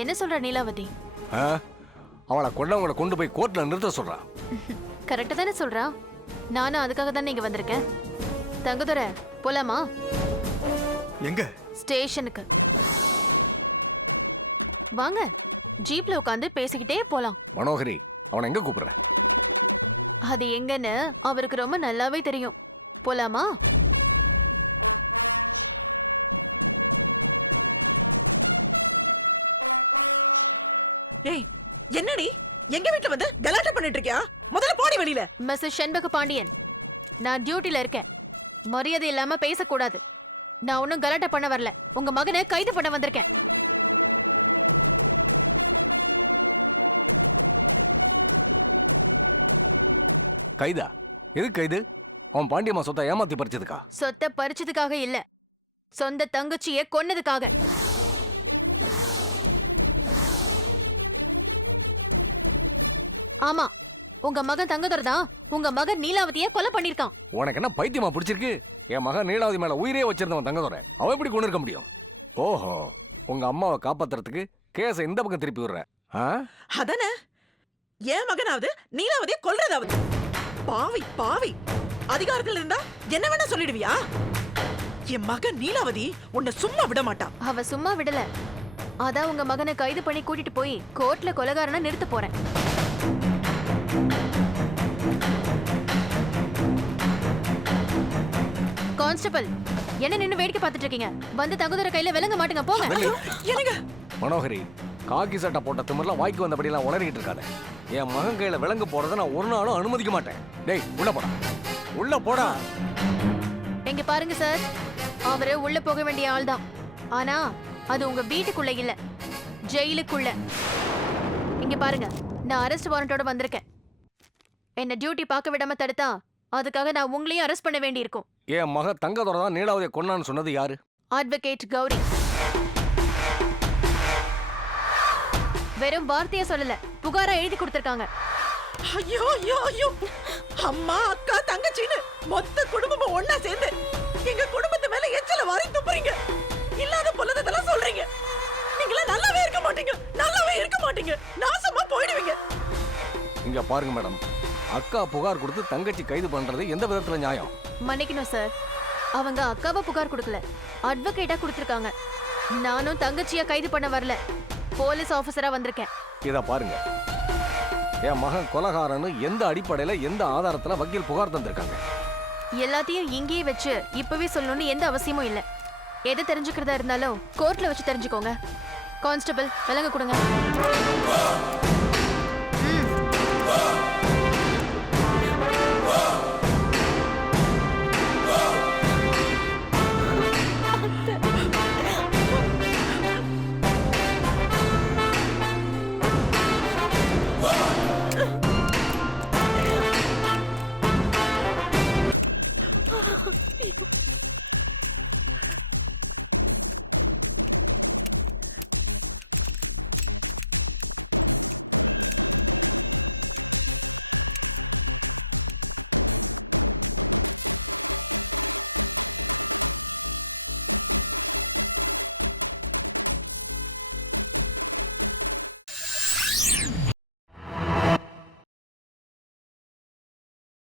என்ன சொல்ற நீலாவதி? அவளை கொண்டவங்களை கொண்டு போய் கோர்ட்ல நிறுத்த சொல்றா. கரெக்டா தானே சொல்றா? நானும் அதுக்காக தானே இங்க வந்திருக்கேன். தங்கதுரை, போலாமா? எங்க? ஸ்டேஷனுக்கு வாங்க. ஜீப்ல உட்காந்து பேசிக்கிட்டே போலாம். மனோகரி, அவனை எங்க கூப்பிடுற? அது எங்கன்னு அவருக்கு ரொம்ப நல்லாவே தெரியும். போலாமா? ஏய், என்னடி எங்க வீட்ல வந்து கலாட்டா பண்ணிட்டு இருக்கியா? முதல்ல போடி வெளியில. மிஸ்டர் செண்பக பாண்டியன், நான் டியூட்டில இருக்கேன். மரியாதை இல்லாம பேசக்கூடாது. நான் ஒன்னும் கலாட்டா பண்ண வரல. உங்க மகனை கைது பண்ண வந்திருக்கேன். கைதா? எதுக்கு கைது? அவன் பாண்டியம்மா சொத்தை ஏமாத்தி பறிச்சதுக்கா? சொத்தை பறிச்சதுக்காக இல்ல, சொந்த தங்கச்சிய கொன்னதுக்காக. ஆமா, உங்க மகன் தங்கதுரை தான் உங்க மகன் நீலாவதிய கொலை பண்ணிருக்கான். உனக்கு என்ன பைத்தியமா பிடிச்சிருக்கு? என் மகன் நீலாவதி மேல உயிரே வச்சிருந்தவன் தங்கதுரை. அவன் எப்படி கொண்டு இருக்க முடியும்? ஓஹோ, உங்க அம்மாவை காப்பாத்துறதுக்கு கேஸை இந்த பக்கம் திருப்பி விடுற. அதானே, என் மகனாவது நீலாவதிய கொல்றதாவது. பாவி பாவி, அதிகாரத்தில் இருந்தா என்ன வேணா சொல்லிடுவியா? என் மகன் நீலாவதி உன்னை சும்மா விட மாட்டான். அவ சும்மா விடல. அதான் உங்க மகனை கைது பண்ணி கூட்டிட்டு போய் கோர்ட்ல கொலைகாரனை நிறுத்த போறேன். கான்ஸ்டபிள், என்ன நின்னு வேடிக்கை பார்த்துட்டு இருக்கீங்க? வந்து தங்கதுரை கையில விலங்க மாட்டுங்க, போங்க. என்னங்க மனோகரி, காக்கி சட்டை போட்ட திமிர்லாம் வாய்க்கு வந்தபடி எல்லாம் உளறிக்கிட்டு இருக்காத. என் மகன் கையில விலங்கு போறதை நான் ஒரு நாளும் அனுமதிக்க மாட்டேன். டேய், உள்ள போடா, உள்ள போடா. எங்க பாருங்க சார், அவரு உள்ள போக வேண்டிய ஆள் தான். ஆனா அது உங்க வீட்டுக்குள்ள இல்ல, ஜெயிலுக்குள்ள. இங்க பாருங்க, நான் அரெஸ்ட் வாரண்டோட வந்திருக்கேன். என்ன டியூட்டி பார்க்க விடாம தடுத்தா அதுக்காக நான் உங்களையும் அரெஸ்ட் பண்ண வேண்டி இருக்கும். என் மக தங்கதுரை தான் நீலாவதியை கொன்னான்னு சொன்னது யாரு? அட்வொகேட் கௌரி. வெறும் வார்த்தைய சொல்லல, புகாரா எழுதி கொடுத்திருக்காங்க. ஐயோ ஐயோ ஐயோ, அம்மா அக்கா தங்கச்சின்னு மொத்த குடும்பமும் ஒன்னா சேர்ந்து எங்க குடும்பத்து மேல எச்சல வாரி துப்புறீங்க. இல்லாத பொல்லதெல்லாம் சொல்றீங்க. நீங்களா நல்லாவே இருக்க மாட்டீங்க, நல்லாவே இருக்க மாட்டீங்க, நாசமா போயிடுவீங்க. இங்க பாருங்க மேடம், அக்கா புகார் கொடுத்து தங்கச்சி கைது பண்றது எந்த விதத்துல நியாயம்? மன்னிக்கணும் சார், அவங்க அக்காவை புகார் கொடுக்கல, அட்வொகேட்டா கொடுத்திருக்காங்க. நானும் தங்கச்சிய கைது பண்ண வரல, போலீஸ் ஆபீசரா வந்திருக்கேன். இத பாருங்க, என் மகன் கொலகாரன்னு எந்த அடிப்படையில எந்த ஆதாரத்துல வக்கீல் புகார் தந்திருக்காங்க? எல்லாத்தையும் இங்கேயே வச்சு இப்பவே சொல்லணும்னு எந்த அவசியமும் இல்ல. எது தெரிஞ்சுக்கிறதா இருந்தாலும் கோர்ட்ல வச்சு தெரிஞ்சுக்கோங்க. கான்ஸ்டபிள், விலங்கு கொடுங்க.